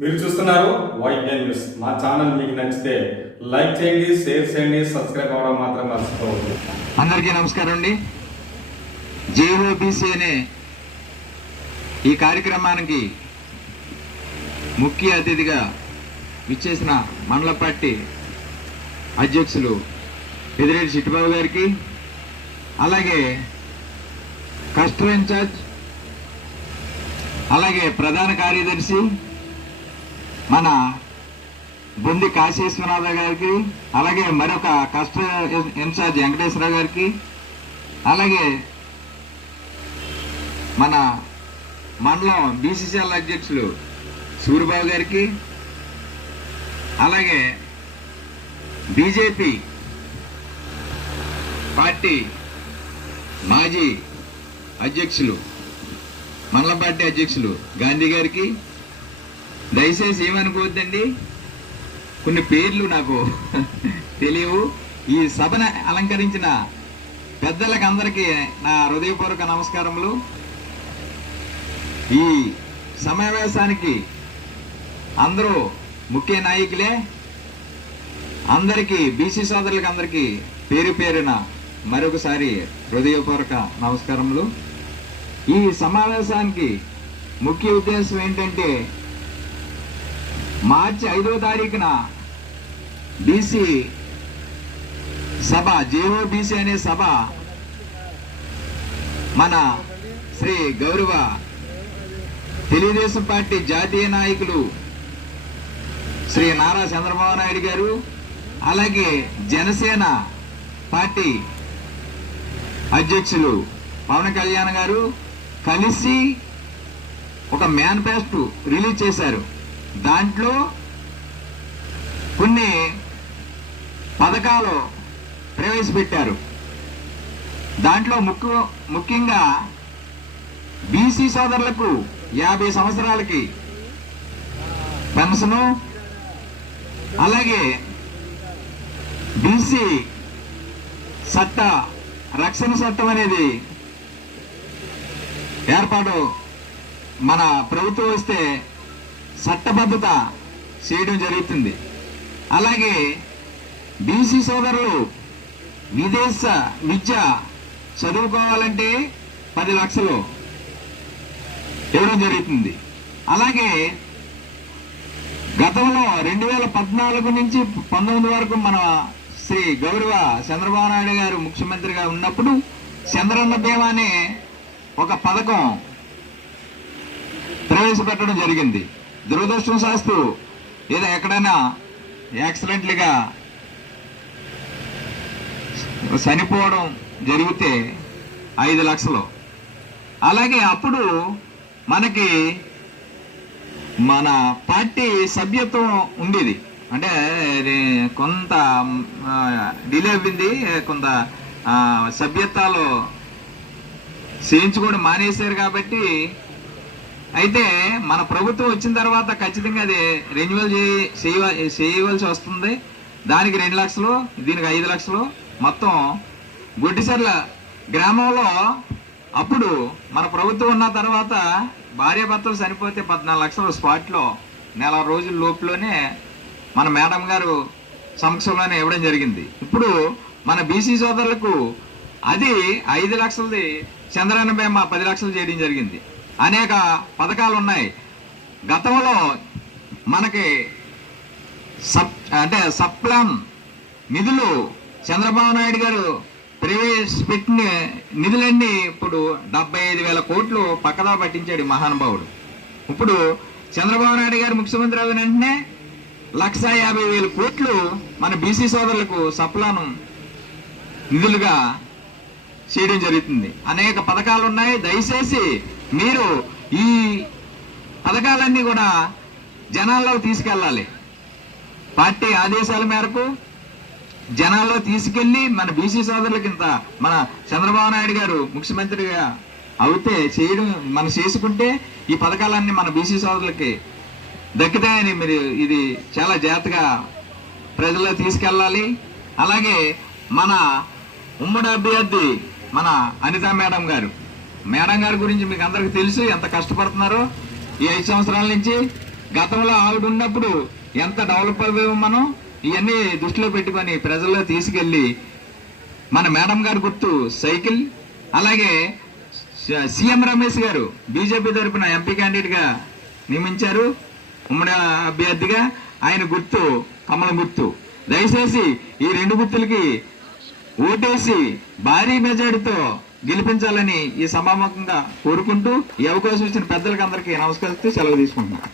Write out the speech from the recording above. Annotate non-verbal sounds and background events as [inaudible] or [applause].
మీరు చూస్తున్నారు వైట్ఎన్ న్యూస్ మా ఛానల్ మీకు నచ్చితే లైక్ చేయండి షేర్ చేయండి సబ్స్క్రైబ్ అవ్వడం మాత్రం మర్చిపోవద్దు. అందరికీ నమస్కారం అండి. జేఓబీసీ అనే ఈ కార్యక్రమానికి ముఖ్య అతిథిగా విచ్చేసిన మండల పార్టీ అధ్యక్షులు పెదిరెడ్డి చిట్టుబాబు గారికి అలాగే కస్టమ్ ఇన్ఛార్జ్ అలాగే ప్రధాన కార్యదర్శి మన బొంది కాశీ గారికి అలాగే మరొక కష్ట ఇన్ఛార్జ్ వెంకటేశ్వరరావు గారికి అలాగే మన మండలం బీసీసీఎల్ అధ్యక్షులు సూరిబాబు గారికి అలాగే బీజేపీ పార్టీ మాజీ అధ్యక్షులు మండల పార్టీ అధ్యక్షులు గాంధీ గారికి దయచేసి ఏమనుకోవద్దండి? కొన్ని పేర్లు నాకు [laughs] తెలియవు. ఈ సభను అలంకరించిన పెద్దలకు అందరికీ నా హృదయపూర్వక నమస్కారములు. ఈ సమావేశానికి అందరూ ముఖ్య నాయకులే. అందరికీ బీసీ సోదరులకు అందరికీ పేరు పేరున మరొకసారి హృదయపూర్వక నమస్కారములు. ఈ సమావేశానికి ముఖ్య ఉద్దేశం ఏంటంటే మార్చి ఐదో తారీఖున బీసీ సభ జేఓబీసీ అనే సభ మన శ్రీ గౌరవ తెలుగుదేశం పార్టీ జాతీయ నాయకులు శ్రీ నారా చంద్రబాబు నాయుడు గారు అలాగే జనసేన పార్టీ అధ్యక్షులు పవన్ కళ్యాణ్ గారు కలిసి ఒక మేనిఫెస్టో రిలీజ్ చేశారు. దాంట్లో కొన్ని పథకాలు ప్రవేశపెట్టారు. దాంట్లో ముఖ్య ముఖ్యంగా బీసీ సోదరులకు యాభై సంవత్సరాలకి పెన్షను అలాగే బీసీ చట్ట రక్షణ చట్టం అనేది ఏర్పాటు మన ప్రభుత్వం వస్తే చట్టబద్ధత చేయడం జరుగుతుంది. అలాగే బీసీ సోదరులు విదేశ విద్య చదువుకోవాలంటే పది లక్షలు ఇవ్వడం జరుగుతుంది. అలాగే గతంలో రెండు వేల పద్నాలుగు నుంచి పంతొమ్మిది వరకు మన శ్రీ గౌరవ చంద్రబాబు నాయుడు గారు ముఖ్యమంత్రిగా ఉన్నప్పుడు చంద్రన్న బీమా అనే ఒక పథకం ప్రవేశపెట్టడం జరిగింది. దురదృష్టం శాస్తు ఏదో ఎక్కడైనా యాక్సిడెంట్లుగా చనిపోవడం జరిగితే ఐదు లక్షలు. అలాగే అప్పుడు మనకి మన పార్టీ సభ్యత్వం ఉండేది. అంటే కొంత డిలే అయింది కొంత సభ్యత్వాలు చేయించుకోవడం మానేశారు కాబట్టి అయితే మన ప్రభుత్వం వచ్చిన తర్వాత ఖచ్చితంగా అది రెన్యువల్ చేయ చేయవలసి వస్తుంది. దానికి రెండు లక్షలు దీనికి ఐదు లక్షలు. మొత్తం గుడ్డిసర్ల గ్రామంలో అప్పుడు మన ప్రభుత్వం ఉన్న తర్వాత భార్యాభర్తలు చనిపోతే పద్నాలుగు లక్షలు స్పాట్లో నెల రోజుల లోపులోనే మన మేడం గారు సమక్షంలోనే ఇవ్వడం జరిగింది. ఇప్పుడు మన బీసీ సోదరులకు అది ఐదు లక్షలది చంద్రన్న బీమా పది లక్షలు చేయడం జరిగింది. అనేక పథకాలు ఉన్నాయి గతంలో మనకి సబ్ అంటే సప్లాన్ నిధులు చంద్రబాబు నాయుడు గారు ప్రవేశపెట్టిన నిధులన్నీ ఇప్పుడు డెబ్బై ఐదు వేల కోట్లు పక్కదా పట్టించాడు మహానుభావుడు. ఇప్పుడు చంద్రబాబు నాయుడు గారు ముఖ్యమంత్రి అయిన వెంటనే లక్ష యాభై వేల కోట్లు మన బీసీ సోదరులకు సప్లాను నిధులుగా చేయడం జరుగుతుంది. అనేక పథకాలు ఉన్నాయి దయచేసి మీరు ఈ పథకాలన్నీ కూడా జనాల్లో తీసుకెళ్ళాలి. పార్టీ ఆదేశాల మేరకు జనాల్లో తీసుకెళ్ళి మన బీసీ సోదరులకి ఇంత మన చంద్రబాబు నాయుడు గారు ముఖ్యమంత్రిగా అవుతే చేయడం మనం చేసుకుంటే ఈ పథకాలన్నీ మన బీసీ సోదరులకి దక్కుతాయని మీరు ఇది చాలా జాగ్రత్తగా ప్రజల్లో తీసుకెళ్ళాలి. అలాగే మన ఉమ్మడి అభ్యర్థి మన అనిత మేడం గారు మేడం గారి గురించి మీకు అందరికి తెలుసు ఎంత కష్టపడుతున్నారో. ఈ ఐదు సంవత్సరాల నుంచి గతంలో ఆవిడ ఉన్నప్పుడు ఎంత డెవలప్ అయ్యామో మనం ఇవన్నీ దృష్టిలో పెట్టుకొని ప్రజల్లో తీసుకెళ్ళి మన మేడం గారి గుర్తు సైకిల్ అలాగే సీఎం రమేష్ గారు బీజేపీ తరఫున ఎంపీ క్యాండిడేట్గా నియమించారు. ఉమ్మడి అభ్యర్థిగా ఆయన గుర్తు కమల గుర్తు. దయచేసి ఈ రెండు గుర్తులకి ఓటేసి భారీ మెజార్టీతో గెలిపించాలని ఈ సభాముఖంగా కోరుకుంటూ ఈ అవకాశం ఇచ్చిన పెద్దలకి అందరికీ నమస్కరిస్తూ సెలవు తీసుకుంటున్నాను.